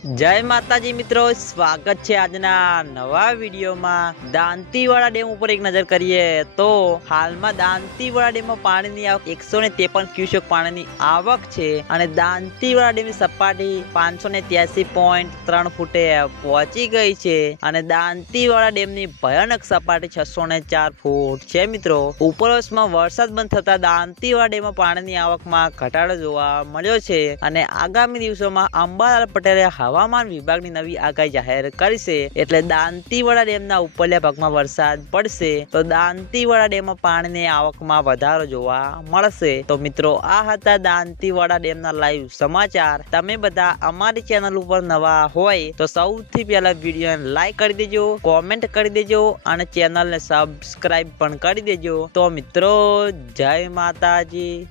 जय माताजी मित्रों, स्वागत है आजना नवा वीडियो में। दांतीवाड़ा डेम पर एक नजर करिए तो हाल में दांतीवाड़ा डेम में पानी की आवक 153 क्यूसेक पानी की आवक है और दांतीवाड़ा डेम की सपाटी 583.3 फूटे पहुंची गई है और दांतीवाड़ा डेम की भयानक सपाटी 604 फूट है। मित्रों, उपरवश में वरसाद बंद थता दांतीवाड़ा डेम में पानी की आवक में घटाडो जोवा मळ्यो छे और आगामी दिवसों में अंबालाल पटेले हवामान विभाग की नवी आगाही जाहिर करी छे एटले दांतीवाड़ा डेमना उपरल्या भागमां वरसाद पड़शे तो दांतीवाड़ा डेम में पानी की आवक में वधारो जोवा मळशे। तो मित्रों, आ हता दांतीवाड़ा डेमना लाइव समाचार। तमे बधा अमारी चेनल पर नवा होय तो सौथी पहेला विडियो ने लाइक करी देजो, कॉमेंट करी देजो और चेनल ने सब्सक्राइब पण करी देजो। तो मित्रों, जय माताजी।